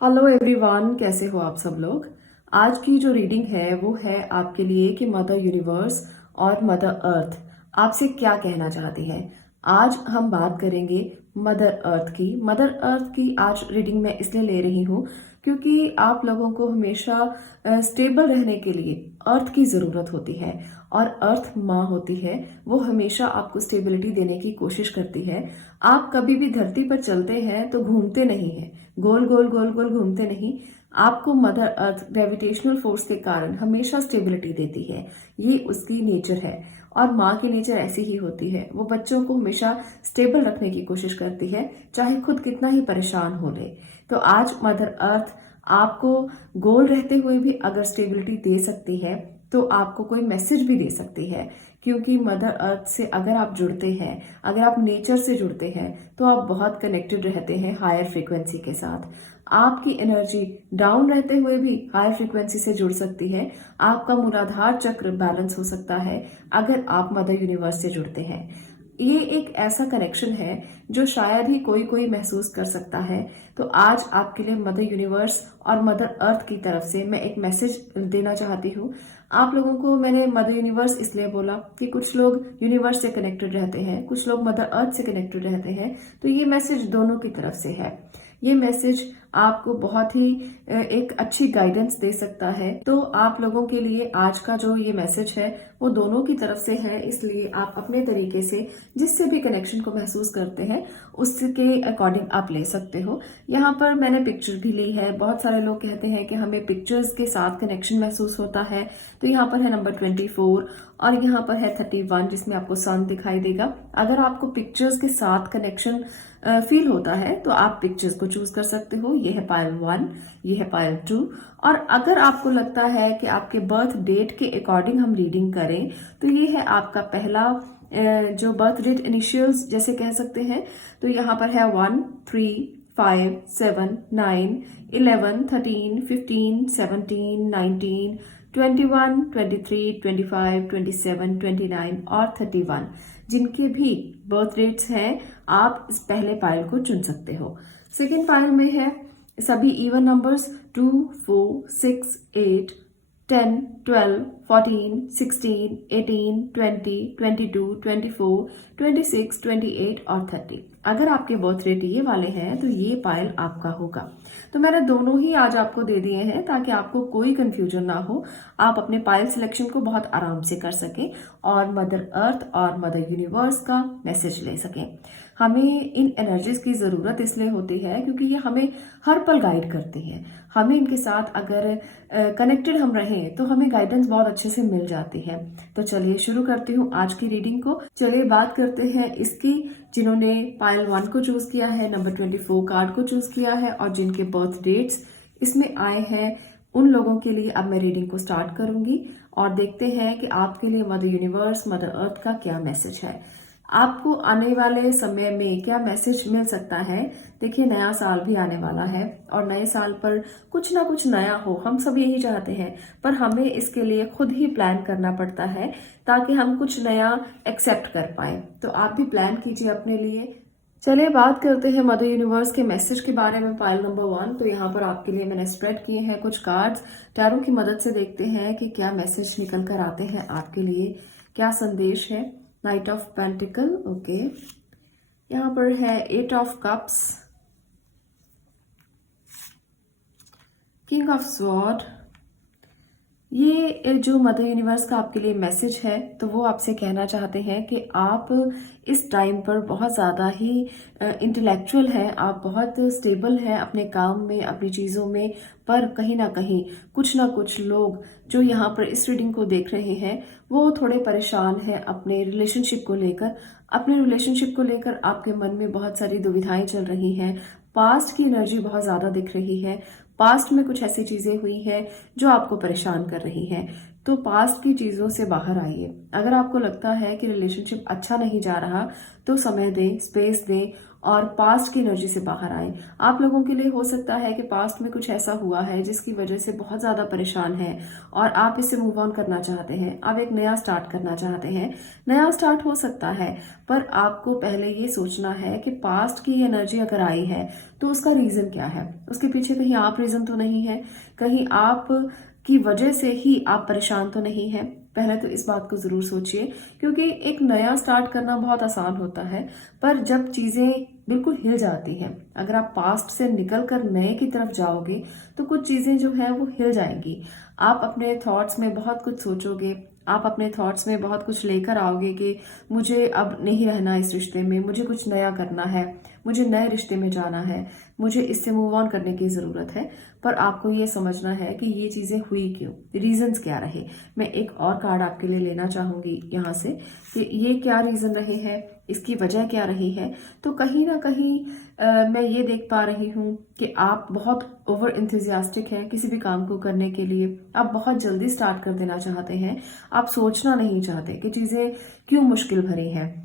Hello everyone, कैसे हो आप सब लोग। आज की जो रीडिंग है वो है आपके लिए कि मदर यूनिवर्स और मदर अर्थ आपसे क्या कहना चाहती है। आज हम बात करेंगे मदर अर्थ की। मदर अर्थ की आज रीडिंग मैं इसलिए ले रही हूँ क्योंकि आप लोगों को हमेशा स्टेबल रहने के लिए अर्थ की ज़रूरत होती है और अर्थ माँ होती है। वो हमेशा आपको स्टेबिलिटी देने की कोशिश करती है। आप कभी भी धरती पर चलते हैं तो घूमते नहीं हैं, गोल गोल गोल गोल घूमते नहीं। आपको मदर अर्थ ग्रेविटेशनल फोर्स के कारण हमेशा स्टेबिलिटी देती है। ये उसकी नेचर है और माँ की नेचर ऐसी ही होती है। वो बच्चों को हमेशा स्टेबल रखने की कोशिश करती है, चाहे खुद कितना ही परेशान हो ले। तो आज मदर अर्थ आपको गोल रहते हुए भी अगर स्टेबिलिटी दे सकती है तो आपको कोई मैसेज भी दे सकती है। क्योंकि मदर अर्थ से अगर आप जुड़ते हैं, अगर आप नेचर से जुड़ते हैं तो आप बहुत कनेक्टेड रहते हैं हायर फ्रीक्वेंसी के साथ। आपकी एनर्जी डाउन रहते हुए भी हायर फ्रीक्वेंसी से जुड़ सकती है। आपका मूलाधार चक्र बैलेंस हो सकता है अगर आप मदर यूनिवर्स से जुड़ते हैं। ये एक ऐसा कनेक्शन है जो शायद ही कोई कोई महसूस कर सकता है। तो आज आपके लिए मदर यूनिवर्स और मदर अर्थ की तरफ से मैं एक मैसेज देना चाहती हूँ। आप लोगों को मैंने मदर यूनिवर्स इसलिए बोला कि कुछ लोग यूनिवर्स से कनेक्टेड रहते हैं, कुछ लोग मदर अर्थ से कनेक्टेड रहते हैं। तो ये मैसेज दोनों की तरफ से है। ये मैसेज आपको बहुत ही एक अच्छी गाइडेंस दे सकता है। तो आप लोगों के लिए आज का जो ये मैसेज है वो दोनों की तरफ से है, इसलिए आप अपने तरीके से जिससे भी कनेक्शन को महसूस करते हैं उसके अकॉर्डिंग आप ले सकते हो। यहाँ पर मैंने पिक्चर भी ली है। बहुत सारे लोग कहते हैं कि हमें पिक्चर्स के साथ कनेक्शन महसूस होता है। तो यहाँ पर है नंबर 24 और यहाँ पर है 31 जिसमें आपको सन दिखाई देगा। अगर आपको पिक्चर्स के साथ कनेक्शन फील होता है तो आप पिक्चर्स को चूज कर सकते हो। ये है पायल 1, ये है पायल 2। और अगर आपको लगता है कि आपके बर्थ डेट के अकॉर्डिंग हम रीडिंग करें तो ये है आपका पहला जो बर्थ डेट इनिशियल्स जैसे कह सकते हैं। तो यहाँ पर है 1, 3, 5, 7, 9, 11, 13, 15, 17, 19, 21, 23, 25, 27, 29 और 31 जिनके भी बर्थ डेट्स हैं आप इस पहले पाइल को चुन सकते हो। सेकेंड पाइल में है सभी इवन नंबर्स 2, 4, 6, 8, 10, 12, 14, 16, 18, 20, 22, 24, 26, 28 और 30। अगर आपके बर्थ डेट ये वाले हैं तो ये पायल आपका होगा। तो मैंने दोनों ही आज आपको दे दिए हैं ताकि आपको कोई कंफ्यूजन ना हो। आप अपने पायल सिलेक्शन को बहुत आराम से कर सकें और मदर अर्थ और मदर यूनिवर्स का मैसेज ले सकें। हमें इन एनर्जीज की ज़रूरत इसलिए होती है क्योंकि ये हमें हर पल गाइड करती है। हमें इनके साथ अगर कनेक्टेड हम रहें तो हमें गाइडेंस बहुत अच्छे से मिल जाती है। तो चलिए शुरू करती हूँ आज की रीडिंग को। चलिए बात करते हैं इसकी जिन्होंने पायल 1 को चूज किया है, नंबर 24 कार्ड को चूज किया है और जिनके बर्थ डेट्स इसमें आए हैं उन लोगों के लिए अब मैं रीडिंग को स्टार्ट करूंगी और देखते हैं कि आपके लिए मदर यूनिवर्स मदर अर्थ का क्या मैसेज है। आपको आने वाले समय में क्या मैसेज मिल सकता है। देखिए नया साल भी आने वाला है और नए साल पर कुछ ना कुछ नया हो, हम सब यही चाहते हैं, पर हमें इसके लिए खुद ही प्लान करना पड़ता है ताकि हम कुछ नया एक्सेप्ट कर पाए। तो आप भी प्लान कीजिए अपने लिए। चलिए बात करते हैं मदर यूनिवर्स के मैसेज के बारे में। पाइल नंबर 1, तो यहाँ पर आपके लिए मैंने स्प्रेड किए हैं कुछ कार्ड्स। टैरो की मदद से देखते हैं कि क्या मैसेज निकल कर आते हैं आपके लिए, क्या संदेश है। Night of pentacle, okay. यहाँ पर है 8 of cups, king of sword. ये जो मदर यूनिवर्स का आपके लिए मैसेज है तो वो आपसे कहना चाहते हैं कि आप इस टाइम पर बहुत ज़्यादा ही इंटेलेक्चुअल हैं, आप बहुत स्टेबल हैं अपने काम में, अपनी चीज़ों में। पर कहीं ना कुछ लोग जो यहाँ पर इस रीडिंग को देख रहे हैं वो थोड़े परेशान हैं अपने रिलेशनशिप को लेकर। अपने रिलेशनशिप को लेकर आपके मन में बहुत सारी दुविधाएं चल रही हैं। पास्ट की एनर्जी बहुत ज़्यादा दिख रही है। पास्ट में कुछ ऐसी चीज़ें हुई हैं जो आपको परेशान कर रही हैं। तो पास्ट की चीज़ों से बाहर आइए। अगर आपको लगता है कि रिलेशनशिप अच्छा नहीं जा रहा तो समय दें, स्पेस दें और पास्ट की एनर्जी से बाहर आए। आप लोगों के लिए हो सकता है कि पास्ट में कुछ ऐसा हुआ है जिसकी वजह से बहुत ज़्यादा परेशान है और आप इससे मूव ऑन करना चाहते हैं, आप एक नया स्टार्ट करना चाहते हैं। नया स्टार्ट हो सकता है पर आपको पहले ये सोचना है कि पास्ट की एनर्जी अगर आई है तो उसका रीजन क्या है, उसके पीछे कहीं आप रीजन तो नहीं है, कहीं आप की वजह से ही आप परेशान तो नहीं है। पहले तो इस बात को जरूर सोचिए, क्योंकि एक नया स्टार्ट करना बहुत आसान होता है, पर जब चीजें बिल्कुल हिल जाती हैं, अगर आप पास्ट से निकल कर नए की तरफ जाओगे तो कुछ चीजें जो है वो हिल जाएंगी। आप अपने थॉट्स में बहुत कुछ सोचोगे, आप अपने थॉट्स में बहुत कुछ लेकर आओगे कि मुझे अब नहीं रहना इस रिश्ते में, मुझे कुछ नया करना है, मुझे नए रिश्ते में जाना है, मुझे इससे मूव ऑन करने की ज़रूरत है। पर आपको ये समझना है कि ये चीज़ें हुई क्यों, रीजंस क्या रहे। मैं एक और कार्ड आपके लिए लेना चाहूँगी यहाँ से कि ये क्या रीज़न रहे हैं, इसकी वजह क्या रही है। तो कहीं ना कहीं मैं ये देख पा रही हूँ कि आप बहुत ओवर इंथुजियास्टिक हैं किसी भी काम को करने के लिए। आप बहुत जल्दी स्टार्ट कर देना चाहते हैं, आप सोचना नहीं चाहते कि चीज़ें क्यों मुश्किल भरी हैं।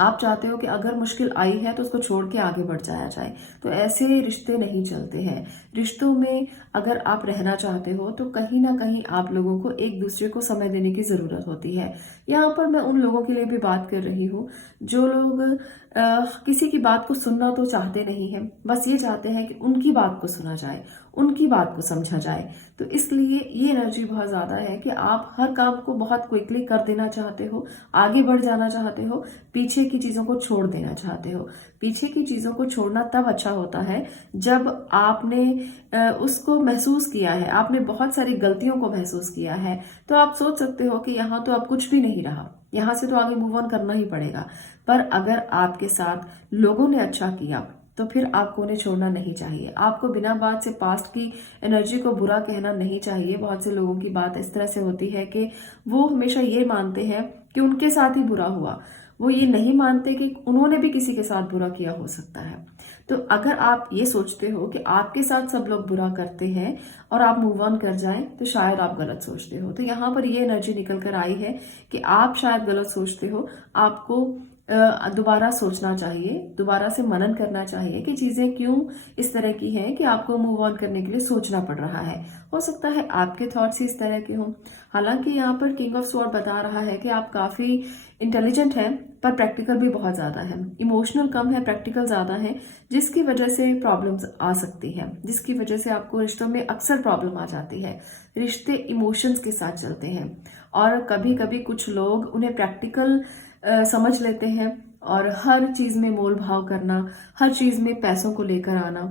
आप चाहते हो कि अगर मुश्किल आई है तो उसको छोड़ के आगे बढ़ जाया जाए। तो ऐसे रिश्ते नहीं चलते हैं। रिश्तों में अगर आप रहना चाहते हो तो कहीं ना कहीं आप लोगों को एक दूसरे को समय देने की ज़रूरत होती है। यहाँ पर मैं उन लोगों के लिए भी बात कर रही हूँ जो लोग किसी की बात को सुनना तो चाहते नहीं हैं, बस ये चाहते हैं कि उनकी बात को सुना जाए, उनकी बात को समझा जाए। तो इसलिए ये एनर्जी बहुत ज़्यादा है कि आप हर काम को बहुत क्विकली कर देना चाहते हो, आगे बढ़ जाना चाहते हो, पीछे की चीज़ों को छोड़ देना चाहते हो। पीछे की चीज़ों को छोड़ना तब अच्छा होता है जब आपने उसको महसूस किया है, आपने बहुत सारी गलतियों को महसूस किया है। तो आप सोच सकते हो कि यहाँ तो अब कुछ भी नहीं रहा, यहाँ से तो आगे मूव ऑन करना ही पड़ेगा। पर अगर आपके साथ लोगों ने अच्छा किया तो फिर आपको उन्हें छोड़ना नहीं चाहिए। आपको बिना बात से पास्ट की एनर्जी को बुरा कहना नहीं चाहिए। बहुत से लोगों की बात इस तरह से होती है कि वो हमेशा ये मानते हैं कि उनके साथ ही बुरा हुआ, वो ये नहीं मानते कि उन्होंने भी किसी के साथ बुरा किया हो सकता है। तो अगर आप ये सोचते हो कि आपके साथ सब लोग बुरा करते हैं और आप मूव ऑन कर जाएं, तो शायद आप गलत सोचते हो। तो यहाँ पर ये एनर्जी निकल कर आई है कि आप शायद गलत सोचते हो। आपको दोबारा सोचना चाहिए, दोबारा से मनन करना चाहिए कि चीजें क्यों इस तरह की हैं कि आपको मूव ऑन करने के लिए सोचना पड़ रहा है। हो सकता है आपके थॉट्स ही इस तरह के हों। हालांकि यहाँ पर किंग ऑफ स्वॉर्ड बता रहा है कि आप काफी इंटेलिजेंट हैं, पर प्रैक्टिकल भी बहुत ज्यादा है। इमोशनल कम है, प्रैक्टिकल ज्यादा है, जिसकी वजह से प्रॉब्लम्स आ सकती है, जिसकी वजह से आपको रिश्तों में अक्सर प्रॉब्लम आ जाती है। रिश्ते इमोशंस के साथ चलते हैं और कभी कभी कुछ लोग उन्हें प्रैक्टिकल समझ लेते हैं और हर चीज में मोल भाव करना, हर चीज में पैसों को लेकर आना।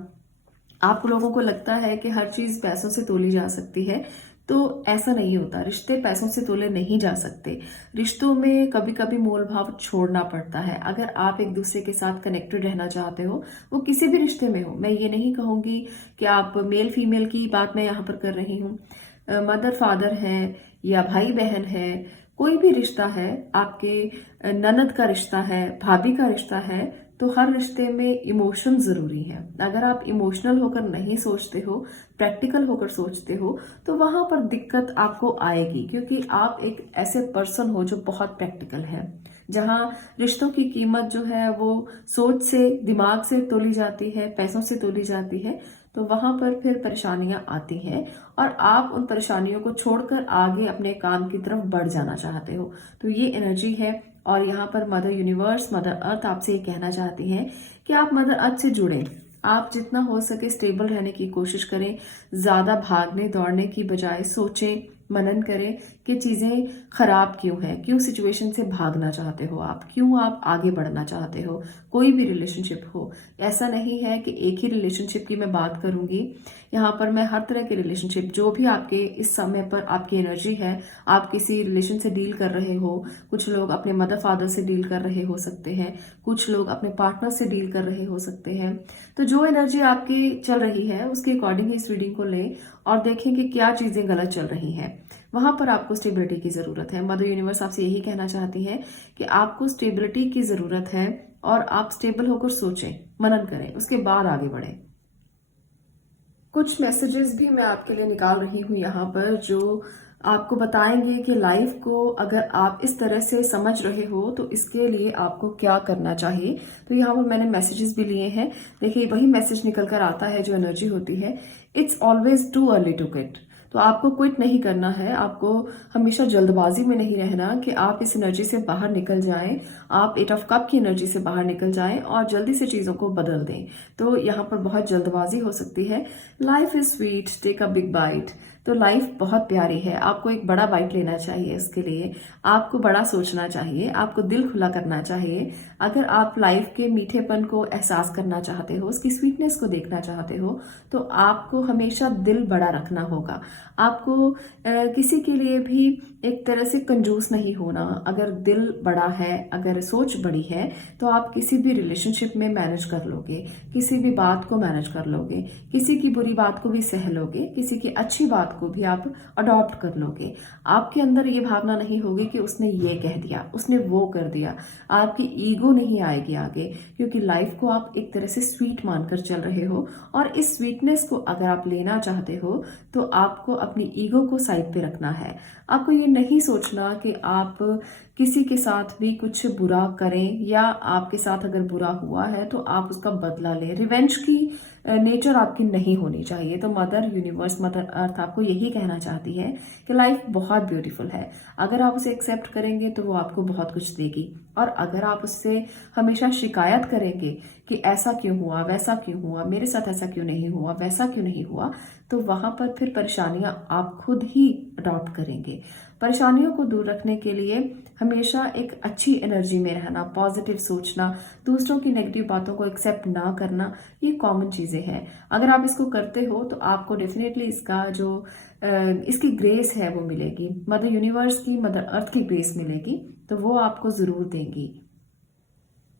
आप लोगों को लगता है कि हर चीज पैसों से तोली जा सकती है, तो ऐसा नहीं होता। रिश्ते पैसों से तोले नहीं जा सकते। रिश्तों में कभी कभी मोल भाव छोड़ना पड़ता है। अगर आप एक दूसरे के साथ कनेक्टेड रहना चाहते हो, वो किसी भी रिश्ते में हो, मैं ये नहीं कहूंगी कि आप मेल फीमेल की बात मैं यहाँ पर कर रही हूँ, मदर फादर है या भाई बहन है, कोई भी रिश्ता है, आपके ननद का रिश्ता है, भाभी का रिश्ता है, तो हर रिश्ते में इमोशन जरूरी है। अगर आप इमोशनल होकर नहीं सोचते हो, प्रैक्टिकल होकर सोचते हो, तो वहां पर दिक्कत आपको आएगी, क्योंकि आप एक ऐसे पर्सन हो जो बहुत प्रैक्टिकल है। जहां रिश्तों की कीमत जो है वो सोच से, दिमाग से तोली जाती है, पैसों से तोली जाती है, तो वहां पर फिर परेशानियां आती हैं और आप उन परेशानियों को छोड़कर आगे अपने काम की तरफ बढ़ जाना चाहते हो। तो ये एनर्जी है और यहाँ पर मदर यूनिवर्स, मदर अर्थ आपसे ये कहना चाहती है कि आप मदर अर्थ से जुड़ें। आप जितना हो सके स्टेबल रहने की कोशिश करें, ज्यादा भागने दौड़ने की बजाय सोचें, मनन करें कि चीजें खराब क्यों हैं, क्यों सिचुएशन से भागना चाहते हो आप, क्यों आप आगे बढ़ना चाहते हो। कोई भी रिलेशनशिप हो, ऐसा नहीं है कि एक ही रिलेशनशिप की मैं बात करूंगी। यहाँ पर मैं हर तरह के रिलेशनशिप, जो भी आपके इस समय पर आपकी एनर्जी है, आप किसी रिलेशन से डील कर रहे हो, कुछ लोग अपने मदर फादर से डील कर रहे हो सकते हैं, कुछ लोग अपने पार्टनर से डील कर रहे हो सकते हैं। तो जो एनर्जी आपकी चल रही है उसके अकॉर्डिंग इस रीडिंग को लें और देखें कि क्या चीजें गलत चल रही हैं। वहां पर आपको स्टेबिलिटी की जरूरत है। मदर यूनिवर्स आपसे यही कहना चाहती है कि आपको स्टेबिलिटी की जरूरत है और आप स्टेबल होकर सोचें, मनन करें, उसके बाद आगे बढ़ें। कुछ मैसेजेस भी मैं आपके लिए निकाल रही हूँ यहाँ पर, जो आपको बताएंगे कि लाइफ को अगर आप इस तरह से समझ रहे हो तो इसके लिए आपको क्या करना चाहिए। तो यहाँ पर मैंने मैसेजेस भी लिए हैं। देखिए, वही मैसेज निकल कर आता है जो एनर्जी होती है। It's always too early to quit. तो आपको क्विट नहीं करना है, आपको हमेशा जल्दबाजी में नहीं रहना कि आप इस एनर्जी से बाहर निकल जाएं, आप 8 ऑफ कप की एनर्जी से बाहर निकल जाएं और जल्दी से चीज़ों को बदल दें। तो यहाँ पर बहुत जल्दबाजी हो सकती है। Life is sweet, take a big bite. तो लाइफ बहुत प्यारी है, आपको एक बड़ा बाइट लेना चाहिए। इसके लिए आपको बड़ा सोचना चाहिए, आपको दिल खुला करना चाहिए। अगर आप लाइफ के मीठेपन को एहसास करना चाहते हो, उसकी स्वीटनेस को देखना चाहते हो, तो आपको हमेशा दिल बड़ा रखना होगा। आपको किसी के लिए भी एक तरह से कंजूस नहीं होना। अगर दिल बड़ा है, अगर सोच बड़ी है, तो आप किसी भी रिलेशनशिप में मैनेज कर लोगे, किसी भी बात को मैनेज कर लोगे, किसी की बुरी बात को भी सह लोगे, किसी की अच्छी बात को भी आप अडॉप्ट कर लोगे। आपके अंदर ये भावना नहीं होगी कि उसने ये कह दिया, उसने वो कर दिया। आपकी ईगो नहीं आएगी आगे, क्योंकि लाइफ को आप एक तरह से स्वीट मानकर चल रहे हो। और इस स्वीटनेस को अगर आप लेना चाहते हो, तो आपको अपनी ईगो को साइड पे रखना है। आपको ये नहीं सोचना कि आप किसी के साथ भी कुछ बुरा करें, या आपके साथ अगर बुरा हुआ है तो आप उसका बदला लें। रिवेंज की नेचर आपकी नहीं होनी चाहिए। तो मदर यूनिवर्स, मदर अर्थ आपको यही कहना चाहती है कि लाइफ बहुत ब्यूटीफुल है। अगर आप उसे एक्सेप्ट करेंगे तो वो आपको बहुत कुछ देगी। और अगर आप उससे हमेशा शिकायत करेंगे कि ऐसा क्यों हुआ, वैसा क्यों हुआ, मेरे साथ ऐसा क्यों नहीं हुआ, वैसा क्यों नहीं हुआ, तो वहां पर फिर परेशानियां आप खुद ही अडॉप्ट करेंगे। परेशानियों को दूर रखने के लिए हमेशा एक अच्छी एनर्जी में रहना, पॉजिटिव सोचना, दूसरों की नेगेटिव बातों को एक्सेप्ट ना करना, ये कॉमन चीजें हैं। अगर आप इसको करते हो तो आपको डेफिनेटली इसका जो इसकी ग्रेस है वो मिलेगी। मदर यूनिवर्स की, मदर अर्थ की ग्रेस मिलेगी, तो वो आपको जरूर देंगी।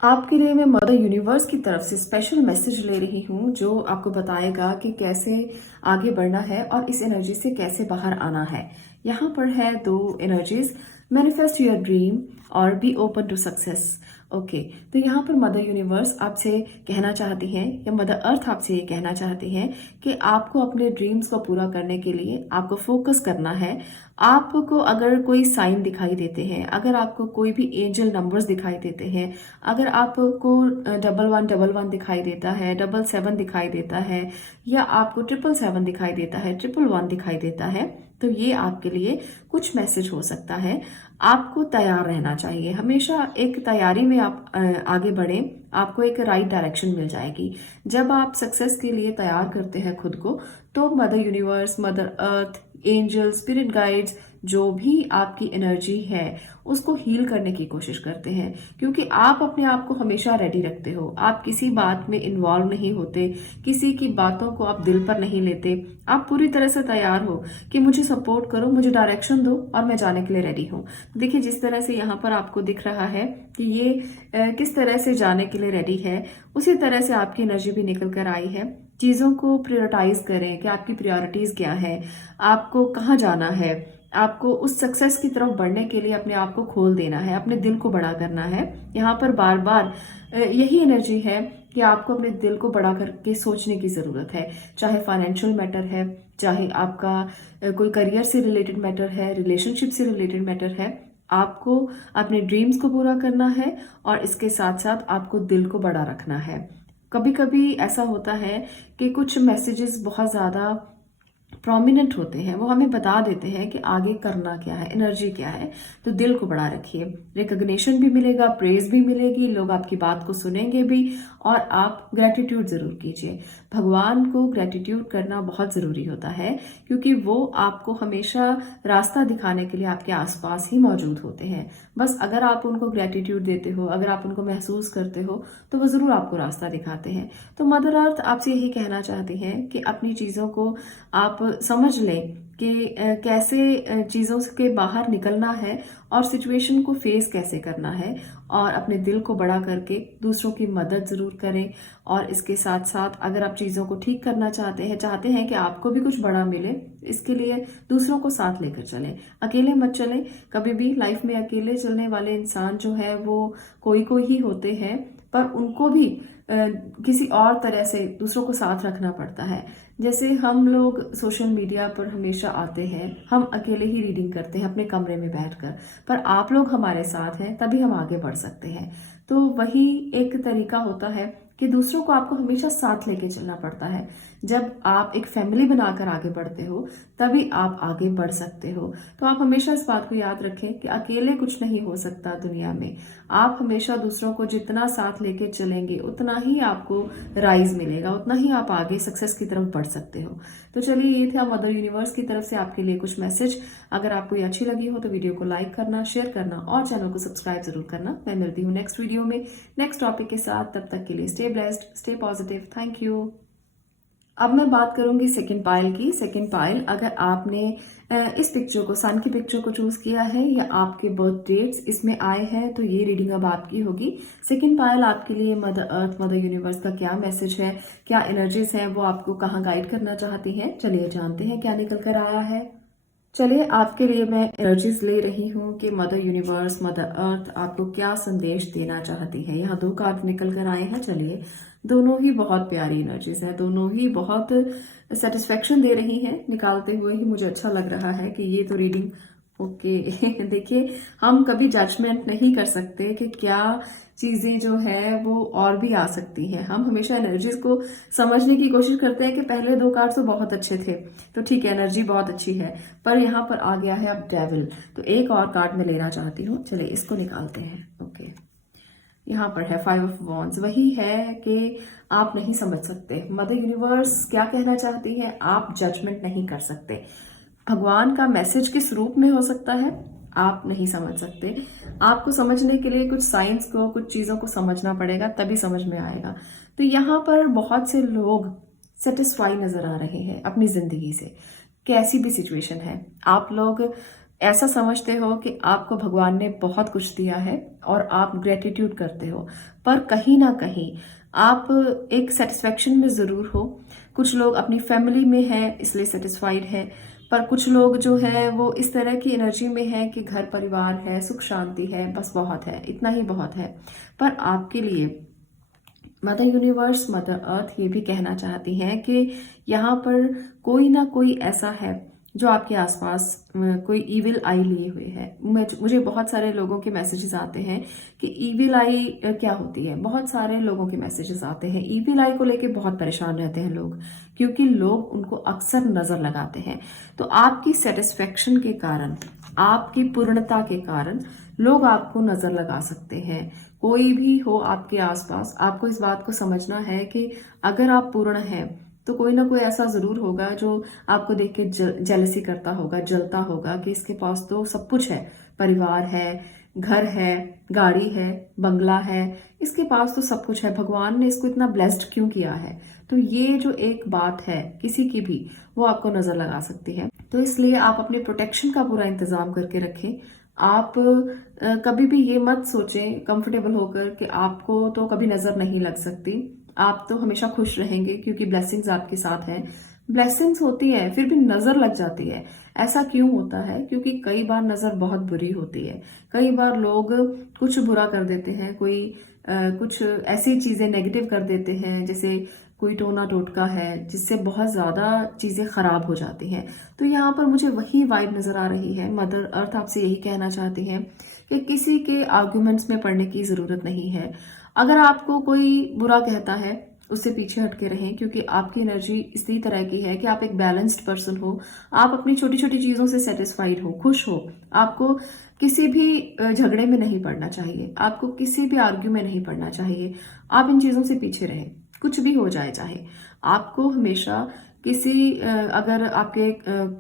आपके लिए मैं मदर यूनिवर्स की तरफ से स्पेशल मैसेज ले रही हूँ, जो आपको बताएगा कि कैसे आगे बढ़ना है और इस एनर्जी से कैसे बाहर आना है। यहाँ पर है 2 एनर्जीज, मैनिफेस्ट योर ड्रीम और be open to success. Okay, तो यहाँ पर मदर यूनिवर्स आपसे कहना चाहती हैं, या मदर अर्थ आपसे ये कहना चाहती हैं कि आपको अपने ड्रीम्स को पूरा करने के लिए आपको फोकस करना है। आपको अगर कोई साइन दिखाई देते हैं, अगर आपको कोई भी एंजल नंबर्स दिखाई देते हैं, अगर आपको 1111 दिखाई देता है, 77 दिखाई देता है, या आपको 777 दिखाई देता है, 111 दिखाई देता है, तो ये आपके लिए कुछ मैसेज हो सकता है। आपको तैयार रहना चाहिए, हमेशा एक तैयारी में आप आगे बढ़ें, आपको एक राइट डायरेक्शन मिल जाएगी। जब आप सक्सेस के लिए तैयार करते हैं खुद को, तो mother universe, mother earth, angel, spirit guides, जो भी आपकी एनर्जी है उसको हील करने की कोशिश करते हैं, क्योंकि आप अपने आप को हमेशा रेडी रखते हो। आप किसी बात में इन्वॉल्व नहीं होते, किसी की बातों को आप दिल पर नहीं लेते। आप पूरी तरह से तैयार हो कि मुझे सपोर्ट करो, मुझे डायरेक्शन दो और मैं जाने के लिए रेडी हूँ। देखिए, जिस तरह से यहाँ पर आपको दिख रहा है कि ये किस तरह से जाने के लिए रेडी है, उसी तरह से आपकी एनर्जी भी निकल कर आई है। चीजों को प्रायोरिटाइज करें कि आपकी प्रायोरिटीज क्या है, आपको कहाँ जाना है। आपको उस सक्सेस की तरफ बढ़ने के लिए अपने आप को खोल देना है, अपने दिल को बड़ा करना है। यहाँ पर बार बार यही एनर्जी है कि आपको अपने दिल को बड़ा करके सोचने की जरूरत है। चाहे फाइनेंशियल मैटर है, चाहे आपका कोई करियर से रिलेटेड मैटर है, रिलेशनशिप से रिलेटेड मैटर है, आपको अपने ड्रीम्स को पूरा करना है और इसके साथ साथ आपको दिल को बड़ा रखना है। कभी कभी ऐसा होता है कि कुछ मैसेजेस बहुत ज्यादा प्रोमिनेंट होते हैं, वो हमें बता देते हैं कि आगे करना क्या है, एनर्जी क्या है। तो दिल को बड़ा रखिए, रिकॉग्निशन भी मिलेगा, प्रेज भी मिलेगी, लोग आपकी बात को सुनेंगे भी, और आप ग्रेटिट्यूड जरूर कीजिए। भगवान को ग्रेटिट्यूड करना बहुत जरूरी होता है, क्योंकि वो आपको हमेशा रास्ता दिखाने के लिए आपके आसपास ही मौजूद होते हैं। बस अगर आप उनको ग्रेटिट्यूड देते हो, अगर आप उनको महसूस करते हो, तो वो जरूर आपको रास्ता दिखाते हैं। तो मदर अर्थ आपसे यही कहना चाहती हैं कि अपनी चीजों को आप समझ लें कि कैसे चीज़ों के बाहर निकलना है और सिचुएशन को फेस कैसे करना है, और अपने दिल को बड़ा करके दूसरों की मदद ज़रूर करें। और इसके साथ साथ अगर आप चीज़ों को ठीक करना चाहते हैं कि आपको भी कुछ बड़ा मिले, इसके लिए दूसरों को साथ लेकर चलें, अकेले मत चलें। कभी भी लाइफ में अकेले चलने वाले इंसान जो है वो कोई ही होते हैं, पर उनको भी किसी और तरह से दूसरों को साथ रखना पड़ता है। जैसे हम लोग सोशल मीडिया पर हमेशा आते हैं, हम अकेले ही रीडिंग करते हैं अपने कमरे में बैठकर, पर आप लोग हमारे साथ हैं तभी हम आगे बढ़ सकते हैं। तो वही एक तरीका होता है कि दूसरों को आपको हमेशा साथ लेके चलना पड़ता है। जब आप एक फैमिली बनाकर आगे बढ़ते हो तभी आप आगे बढ़ सकते हो। तो आप हमेशा इस बात को याद रखें कि अकेले कुछ नहीं हो सकता दुनिया में। आप हमेशा दूसरों को जितना साथ लेके चलेंगे उतना ही आपको राइज मिलेगा, उतना ही आप आगे सक्सेस की तरफ बढ़ सकते हो। तो चलिए, ये था मदर यूनिवर्स की तरफ से आपके लिए कुछ मैसेज। अगर आपको ये अच्छी लगी हो तो वीडियो को लाइक करना, शेयर करना और चैनल को सब्सक्राइब जरूर करना। मैं मिलती हूँ नेक्स्ट वीडियो में नेक्स्ट टॉपिक के साथ। तब तक के लिए stay blessed, stay positive. Thank you. अब मैं बात करूंगी सेकंड पाइल की। सेकंड पाइल, अगर आपने इस पिक्चर को, सन की पिक्चर को चूज किया है या आपके बर्थ डेट्स इसमें आए हैं, तो ये रीडिंग अब आपकी होगी। सेकंड पाइल आपके लिए मदर अर्थ, मदर यूनिवर्स का क्या मैसेज है, क्या एनर्जीज हैं, वो आपको कहाँ गाइड करना चाहती हैं। चलिए जानते हैं क्या निकल कर आया है। चलिए, आपके लिए मैं एनर्जीज ले रही हूँ कि मदर यूनिवर्स, मदर अर्थ आपको क्या संदेश देना चाहती है। यहाँ 2 कार्ड निकल कर आए हैं। चलिए, दोनों ही बहुत प्यारी एनर्जीज है, दोनों ही बहुत सेटिस्फेक्शन दे रही हैं। निकालते हुए ही मुझे अच्छा लग रहा है कि ये तो रीडिंग ओके देखिए, हम कभी जजमेंट नहीं कर सकते कि क्या चीजें जो है वो और भी आ सकती हैं। हम हमेशा एनर्जीज को समझने की कोशिश करते हैं कि पहले 2 कार्ड तो बहुत अच्छे थे, तो ठीक है, एनर्जी बहुत अच्छी है, पर यहाँ पर आ गया है अब डेविल। तो एक और कार्ड मैं लेना चाहती हूँ। चलिए, इसको निकालते हैं। ओके, यहाँ पर है 5 ऑफ वॉन्ड्स। वही है कि आप नहीं समझ सकते मदर यूनिवर्स क्या कहना चाहती है, आप जजमेंट नहीं कर सकते। भगवान का मैसेज किस रूप में हो सकता है आप नहीं समझ सकते। आपको समझने के लिए कुछ साइंस को, कुछ चीजों को समझना पड़ेगा, तभी समझ में आएगा। तो यहाँ पर बहुत से लोग सेटिस्फाई नजर आ रहे हैं अपनी जिंदगी से, कैसी भी सिचुएशन है। आप लोग ऐसा समझते हो कि आपको भगवान ने बहुत कुछ दिया है और आप ग्रेटिट्यूड करते हो, पर कहीं ना कहीं आप एक सेटिस्फेक्शन में जरूर हो। कुछ लोग अपनी फैमिली में हैं इसलिए सेटिस्फाइड है, पर कुछ लोग जो है वो इस तरह की एनर्जी में है कि घर परिवार है, सुख शांति है, बस बहुत है, इतना ही बहुत है। पर आपके लिए मदर यूनिवर्स, मदर अर्थ ये भी कहना चाहती है कि यहाँ पर कोई ना कोई ऐसा है जो आपके आसपास कोई ईविल आई लिए हुए है। मुझे बहुत सारे लोगों के मैसेजेस आते हैं कि ईविल आई क्या होती है। बहुत सारे लोगों के मैसेजेस आते हैं, ईविल आई को लेके बहुत परेशान रहते हैं लोग, क्योंकि लोग उनको अक्सर नजर लगाते हैं। तो आपकी सेटिस्फेक्शन के कारण, आपकी पूर्णता के कारण लोग आपको नजर लगा सकते हैं। कोई भी हो आपके आसपास, आपको इस बात को समझना है कि अगर आप पूर्ण हैं तो कोई ना कोई ऐसा जरूर होगा जो आपको देख के जेलसी करता होगा, जलता होगा कि इसके पास तो सब कुछ है, परिवार है, घर है, गाड़ी है, बंगला है, इसके पास तो सब कुछ है, भगवान ने इसको इतना ब्लेस्ड क्यों किया है। तो ये जो एक बात है किसी की भी, वो आपको नजर लगा सकती है। तो इसलिए आप अपने प्रोटेक्शन का पूरा इंतजाम करके रखें। आप कभी भी ये मत सोचें कंफर्टेबल होकर कि आपको तो कभी नजर नहीं लग सकती। आप तो हमेशा खुश रहेंगे क्योंकि ब्लेसिंग्स आपके साथ हैं। ब्लेसिंग्स होती है फिर भी नजर लग जाती है। ऐसा क्यों होता है? क्योंकि कई बार नजर बहुत बुरी होती है। कई बार लोग कुछ बुरा कर देते हैं, कुछ ऐसी चीजें नेगेटिव कर देते हैं, जैसे कोई टोना टोटका है जिससे बहुत ज्यादा चीजें खराब हो जाती हैं। तो यहाँ पर मुझे वही वाइब नजर आ रही है। मदर अर्थ आपसे यही कहना चाहती है कि किसी के आर्गुमेंट्स में पड़ने की जरूरत नहीं है। अगर आपको कोई बुरा कहता है उससे पीछे हटके रहें, क्योंकि आपकी एनर्जी इसी तरह की है कि आप एक बैलेंस्ड पर्सन हो। आप अपनी छोटी छोटी चीजों से सेटिस्फाइड हो, खुश हो। आपको किसी भी झगड़े में नहीं पड़ना चाहिए, आपको किसी भी आर्ग्यू में नहीं पड़ना चाहिए। आप इन चीजों से पीछे रहें, कुछ भी हो जाए चाहे। आपको हमेशा किसी अगर आपके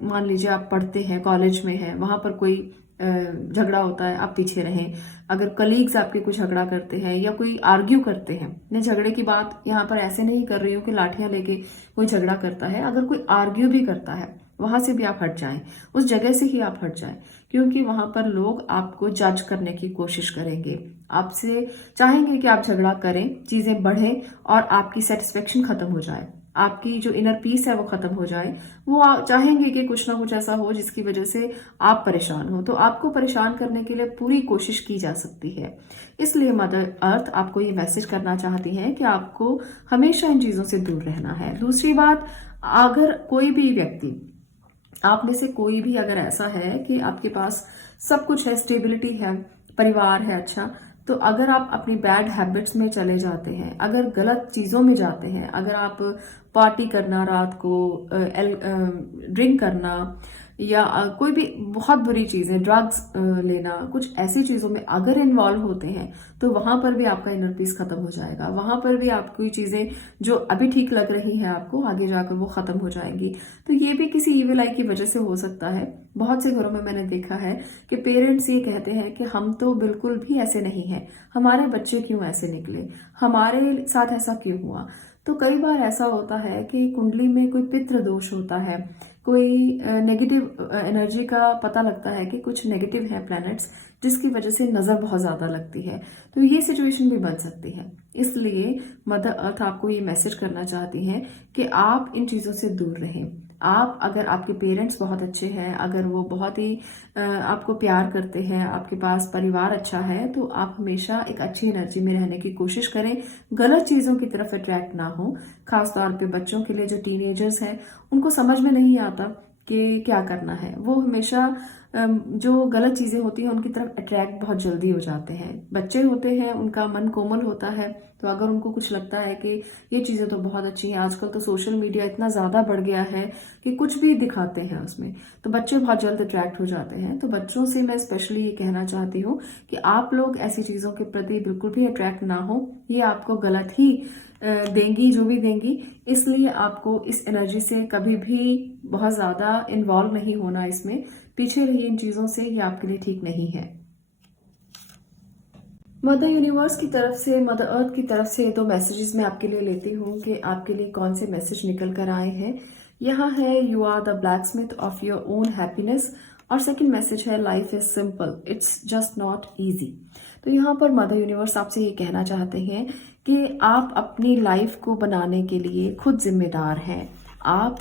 मान लीजिए आप पढ़ते हैं, कॉलेज में हैं, वहां पर कोई झगड़ा होता है, आप पीछे रहें। अगर कलीग्स आपके कुछ झगड़ा करते हैं या कोई आर्ग्यू करते हैं, मैं झगड़े की बात यहाँ पर ऐसे नहीं कर रही हूँ कि लाठियां लेके कोई झगड़ा करता है। अगर कोई आर्ग्यू भी करता है, वहां से भी आप हट जाएं, उस जगह से ही आप हट जाएं, क्योंकि वहां पर लोग आपको जज करने की कोशिश करेंगे। आपसे चाहेंगे कि आप झगड़ा करें, चीजें बढ़े और आपकी सेटिस्फेक्शन खत्म हो जाए, आपकी जो इनर पीस है वो खत्म हो जाए। वो चाहेंगे कि कुछ ना कुछ ऐसा हो जिसकी वजह से आप परेशान हो। तो आपको परेशान करने के लिए पूरी कोशिश की जा सकती है। इसलिए मदर अर्थ आपको ये मैसेज करना चाहती है कि आपको हमेशा इन चीजों से दूर रहना है। दूसरी बात, अगर कोई भी व्यक्ति, आप में से कोई भी अगर ऐसा है कि आपके पास सब कुछ है, स्टेबिलिटी है, परिवार है, अच्छा, तो अगर आप अपनी बैड हैबिट्स में चले जाते हैं, अगर गलत चीज़ों में जाते हैं, अगर आप पार्टी करना, रात को ड्रिंक करना, या कोई भी बहुत बुरी चीज़ें, ड्रग्स लेना, कुछ ऐसी चीज़ों में अगर इन्वॉल्व होते हैं, तो वहां पर भी आपका इनर पीस खत्म हो जाएगा। वहां पर भी आपकी चीज़ें जो अभी ठीक लग रही हैं आपको, आगे जाकर वो खत्म हो जाएंगी। तो ये भी किसी ईविल आई की वजह से हो सकता है। बहुत से घरों में मैंने देखा है कि पेरेंट्स ये कहते हैं कि हम तो बिल्कुल भी ऐसे नहीं हैं, हमारे बच्चे क्यों ऐसे निकले, हमारे साथ ऐसा क्यों हुआ। तो कई बार ऐसा होता है कि कुंडली में कोई पितृ दोष होता है, कोई नेगेटिव एनर्जी का पता लगता है कि कुछ नेगेटिव है प्लैनेट्स, जिसकी वजह से नज़र बहुत ज़्यादा लगती है। तो ये सिचुएशन भी बन सकती है। इसलिए मदर अर्थ आपको ये मैसेज करना चाहती है कि आप इन चीज़ों से दूर रहें। आप, अगर आपके पेरेंट्स बहुत अच्छे हैं, अगर वो बहुत ही आपको प्यार करते हैं, आपके पास परिवार अच्छा है, तो आप हमेशा एक अच्छी एनर्जी में रहने की कोशिश करें, गलत चीज़ों की तरफ अट्रैक्ट ना हो। खासतौर पे बच्चों के लिए, जो टीनेजर्स हैं, उनको समझ में नहीं आता कि क्या करना है। वो हमेशा जो गलत चीज़ें होती हैं उनकी तरफ अट्रैक्ट बहुत जल्दी हो जाते हैं। बच्चे होते हैं, उनका मन कोमल होता है, तो अगर उनको कुछ लगता है कि ये चीज़ें तो बहुत अच्छी हैं, आजकल तो सोशल मीडिया इतना ज़्यादा बढ़ गया है कि कुछ भी दिखाते हैं उसमें, तो बच्चे बहुत जल्द अट्रैक्ट हो जाते हैं। तो बच्चों से मैं स्पेशली ये कहना चाहती हूँ कि आप लोग ऐसी चीज़ों के प्रति बिल्कुल भी अट्रैक्ट ना हो। ये आपको गलत ही देंगी, जो भी देंगी। इसलिए आपको इस एनर्जी से कभी भी बहुत ज़्यादा इन्वॉल्व नहीं होना, इसमें पीछे रहिए इन चीज़ों से, ये आपके लिए ठीक नहीं है। मदर यूनिवर्स की तरफ से, मदर अर्थ की तरफ से दो मैसेजेस मैं आपके लिए लेती हूँ कि आपके लिए कौन से मैसेज निकल कर आए हैं। यहाँ है, you are the blacksmith of your own happiness, और सेकंड मैसेज है, life is simple, it's just not easy. तो यहाँ पर मदर यूनिवर्स आपसे ये कहना चाहते हैं कि आप अपनी लाइफ को बनाने के लिए खुद जिम्मेदार हैं। आप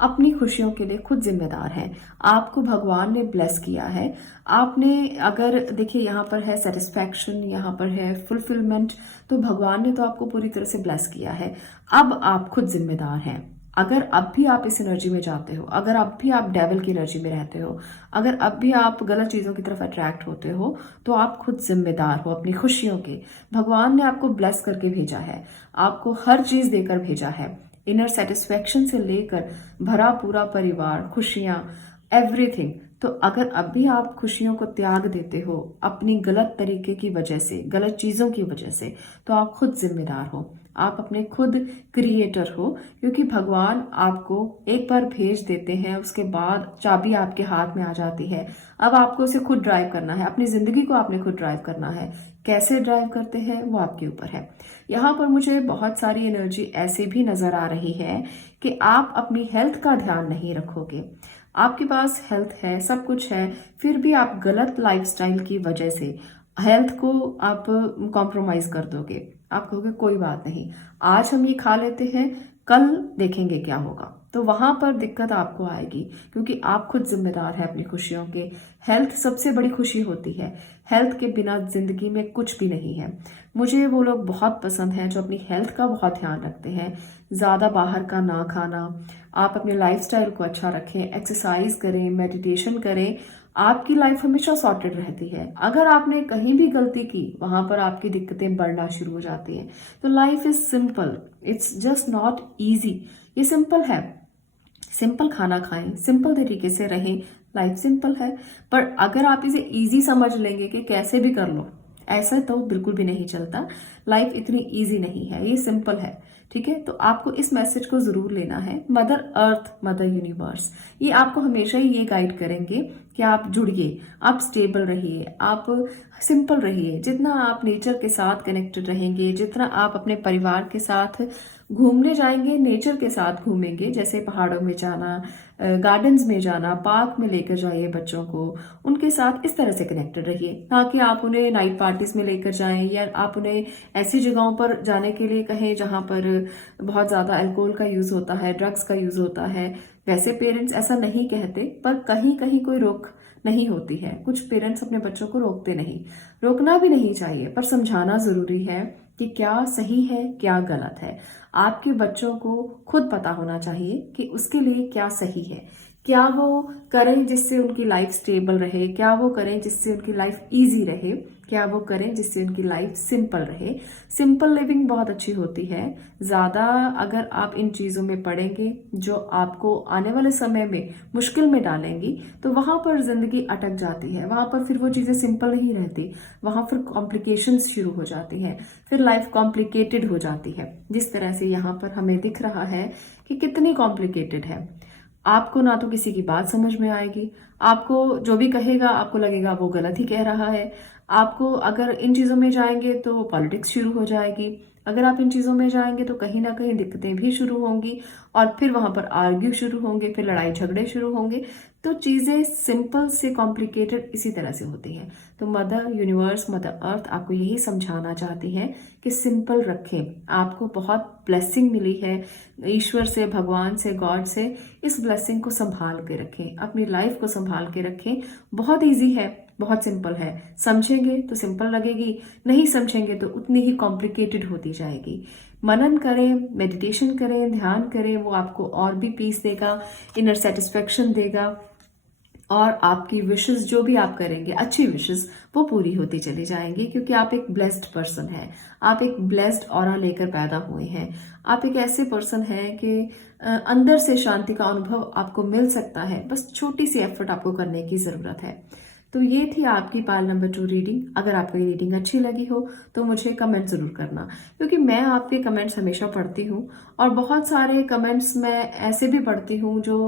अपनी खुशियों के लिए खुद जिम्मेदार हैं। आपको भगवान ने ब्लेस किया है। आपने, अगर देखिए यहाँ पर है सेटिस्फैक्शन, यहाँ पर है फुलफिलमेंट, तो भगवान ने तो आपको पूरी तरह से ब्लेस किया है। अब आप खुद जिम्मेदार हैं। अगर अब भी आप इस एनर्जी में जाते हो, अगर अब भी आप डेविल की एनर्जी में रहते हो, अगर अब भी आप गलत चीज़ों की तरफ अट्रैक्ट होते हो, तो आप खुद जिम्मेदार हो अपनी खुशियों के। भगवान ने आपको ब्लेस करके भेजा है, आपको हर चीज़ देकर भेजा है। इनर सेटिस्फैक्शन से लेकर भरा पूरा परिवार, खुशियां, एवरीथिंग। तो अगर अब भी आप खुशियों को त्याग देते हो अपनी गलत तरीके की वजह से, गलत चीज़ों की वजह से, तो आप खुद जिम्मेदार हो। आप अपने खुद क्रिएटर हो, क्योंकि भगवान आपको एक बार भेज देते हैं, उसके बाद चाबी आपके हाथ में आ जाती है। अब आपको उसे खुद ड्राइव करना है, अपनी जिंदगी को आपने खुद ड्राइव करना है। कैसे ड्राइव करते हैं वो आपके ऊपर है। यहाँ पर मुझे बहुत सारी एनर्जी ऐसे भी नजर आ रही है कि आप अपनी हेल्थ का ध्यान नहीं रखोगे। आपके पास हेल्थ है, सब कुछ है, फिर भी आप गलत लाइफस्टाइल की वजह से हेल्थ को आप कॉम्प्रोमाइज कर दोगे। आप कहोगे कोई बात नहीं, आज हम ये खा लेते हैं, कल देखेंगे क्या होगा। तो वहां पर दिक्कत आपको आएगी, क्योंकि आप खुद जिम्मेदार हैं अपनी खुशियों के। हेल्थ सबसे बड़ी खुशी होती है। हेल्थ के बिना जिंदगी में कुछ भी नहीं है। मुझे वो लोग बहुत पसंद हैं जो अपनी हेल्थ का बहुत ध्यान रखते हैं। ज़्यादा बाहर का ना खाना, आप अपने लाइफस्टाइल को अच्छा रखें, एक्सरसाइज करें, मेडिटेशन करें, आपकी लाइफ हमेशा सॉर्टेड रहती है। अगर आपने कहीं भी गलती की, वहां पर आपकी दिक्कतें बढ़ना शुरू हो जाती हैं। तो life is simple, it's just not easy. ये सिंपल है। सिंपल खाना खाएं, सिंपल तरीके से रहें, लाइफ सिंपल है। पर अगर आप इसे इजी समझ लेंगे कि कैसे भी कर लो, ऐसा तो बिल्कुल भी नहीं चलता। लाइफ इतनी इजी नहीं है, ये सिंपल है। ठीक है, तो आपको इस मैसेज को जरूर लेना है। मदर अर्थ, मदर यूनिवर्स, ये आपको हमेशा ही ये गाइड करेंगे कि आप जुड़िए, आप स्टेबल रहिए, आप सिंपल रहिए। जितना आप नेचर के साथ कनेक्टेड रहेंगे, जितना आप अपने परिवार के साथ घूमने जाएंगे, नेचर के साथ घूमेंगे, जैसे पहाड़ों में जाना, गार्डन्स में जाना, पार्क में लेकर जाइए बच्चों को, उनके साथ इस तरह से कनेक्टेड रहिए। ताकि आप उन्हें नाइट पार्टीज में लेकर जाएं, या आप उन्हें ऐसी जगहों पर जाने के लिए कहें जहां पर बहुत ज्यादा अल्कोहल का यूज होता है, ड्रग्स का यूज होता है। वैसे पेरेंट्स ऐसा नहीं कहते, पर कहीं कहीं कोई रोक नहीं होती है। कुछ पेरेंट्स अपने बच्चों को रोकते नहीं, रोकना भी नहीं चाहिए, पर समझाना जरूरी है कि क्या सही है, क्या गलत है। आपके बच्चों को खुद पता होना चाहिए कि उसके लिए क्या सही है, क्या वो करें जिससे उनकी लाइफ स्टेबल रहे, क्या वो करें जिससे उनकी लाइफ इजी रहे, क्या वो करें जिससे उनकी लाइफ सिंपल रहे। सिंपल लिविंग बहुत अच्छी होती है। ज़्यादा अगर आप इन चीज़ों में पड़ेंगे जो आपको आने वाले समय में मुश्किल में डालेंगी, तो वहां पर ज़िंदगी अटक जाती है, वहां पर फिर वो चीज़ें सिंपल नहीं रहती, वहां फिर कॉम्प्लिकेशंस शुरू हो जाती हैं, फिर लाइफ कॉम्प्लिकेटेड हो जाती है। जिस तरह से यहाँ पर हमें दिख रहा है कि कितनी कॉम्प्लिकेटेड है। आपको ना तो किसी की बात समझ में आएगी, आपको जो भी कहेगा आपको लगेगा वो गलत ही कह रहा है। आपको अगर इन चीज़ों में जाएंगे तो पॉलिटिक्स शुरू हो जाएगी, अगर आप इन चीज़ों में जाएंगे तो कहीं ना कहीं दिक्कतें भी शुरू होंगी और फिर वहां पर आर्ग्यू शुरू होंगे, फिर लड़ाई झगड़े शुरू होंगे। तो चीज़ें सिंपल से कॉम्प्लिकेटेड इसी तरह से होती हैं। तो मदर यूनिवर्स, मदर अर्थ आपको यही समझाना चाहती है कि सिंपल रखें। आपको बहुत ब्लेसिंग मिली है ईश्वर से, भगवान से, गॉड से। इस ब्लेसिंग को संभाल के रखें, अपनी लाइफ को संभाल के रखें। बहुत इजी है, बहुत सिंपल है। समझेंगे तो सिंपल लगेगी, नहीं समझेंगे तो उतनी ही कॉम्प्लिकेटेड होती जाएगी। मनन करें, मेडिटेशन करें, ध्यान करें, वो आपको और भी पीस देगा, इनर सेटिस्फेक्शन देगा और आपकी विशेस जो भी आप करेंगे, अच्छी विशेस, वो पूरी होती चली जाएंगी, क्योंकि आप एक ब्लेस्ड पर्सन हैं। आप एक ब्लेस्ड ऑरा लेकर पैदा हुए हैं। आप एक ऐसे पर्सन हैं कि अंदर से शांति का अनुभव आपको मिल सकता है, बस छोटी सी एफर्ट आपको करने की जरूरत है। तो ये थी आपकी पाल नंबर 2 रीडिंग। अगर आपको ये रीडिंग अच्छी लगी हो तो मुझे कमेंट जरूर करना, क्योंकि मैं आपके कमेंट्स हमेशा पढ़ती हूँ और बहुत सारे कमेंट्स मैं ऐसे भी पढ़ती हूँ जो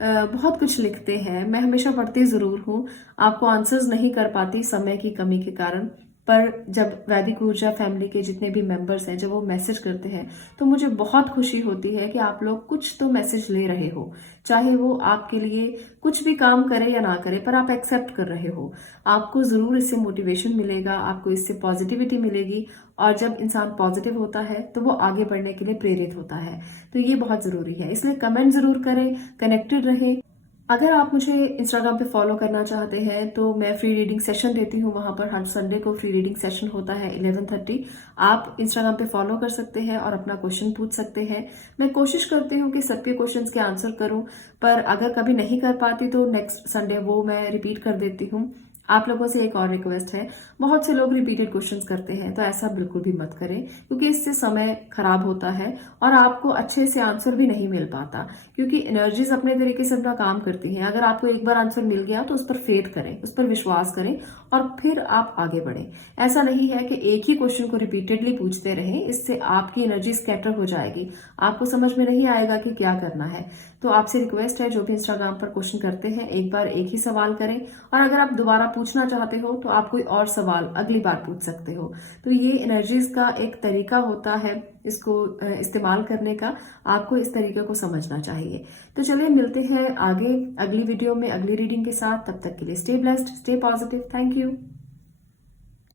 बहुत कुछ लिखते हैं। मैं हमेशा पढ़ती जरूर हूँ, आपको आंसर्स नहीं कर पाती समय की कमी के कारण। पर जब वैदिक ऊर्जा फैमिली के जितने भी मेंबर्स हैं, जब वो मैसेज करते हैं तो मुझे बहुत खुशी होती है कि आप लोग कुछ तो मैसेज ले रहे हो, चाहे वो आपके लिए कुछ भी काम करे या ना करे, पर आप एक्सेप्ट कर रहे हो। आपको जरूर इससे मोटिवेशन मिलेगा, आपको इससे पॉजिटिविटी मिलेगी और जब इंसान पॉजिटिव होता है तो वो आगे बढ़ने के लिए प्रेरित होता है। तो ये बहुत जरूरी है, इसलिए कमेंट जरूर करें, कनेक्टेड रहें। अगर आप मुझे इंस्टाग्राम पे फॉलो करना चाहते हैं तो मैं फ्री रीडिंग सेशन देती हूँ, वहां पर हर संडे को फ्री रीडिंग सेशन होता है 11:30। आप इंस्टाग्राम पे फॉलो कर सकते हैं और अपना क्वेश्चन पूछ सकते हैं। मैं कोशिश करती हूँ कि सबके क्वेश्चंस के आंसर करूँ, पर अगर कभी नहीं कर पाती तो नेक्स्ट संडे वो मैं रिपीट कर देती हूँ। आप लोगों से एक और रिक्वेस्ट है, बहुत से लोग रिपीटेड क्वेश्चंस करते हैं, तो ऐसा बिल्कुल भी मत करें, क्योंकि इससे समय खराब होता है और आपको अच्छे से आंसर भी नहीं मिल पाता, क्योंकि एनर्जीज अपने तरीके से अपना काम करती हैं। अगर आपको एक बार आंसर मिल गया तो उस पर फेथ करें, उस पर विश्वास करें और फिर आप आगे बढ़ें। ऐसा नहीं है कि एक ही क्वेश्चन को रिपीटेडली पूछते रहें, इससे आपकी एनर्जी स्कैटर हो जाएगी, आपको समझ में नहीं आएगा कि क्या करना है। तो आपसे रिक्वेस्ट है, जो भी इंस्टाग्राम पर क्वेश्चन करते हैं एक बार एक ही सवाल करें, और अगर आप दोबारा पूछना चाहते हो तो आप कोई और सवाल अगली बार पूछ सकते हो। तो ये एनर्जीज का एक तरीका होता है, इसको इस्तेमाल करने का। आपको इस तरीके को समझना चाहिए। तो चलिए मिलते हैं आगे अगली वीडियो में अगली रीडिंग के साथ। तब तक के लिए stay blessed, stay positive. Thank you.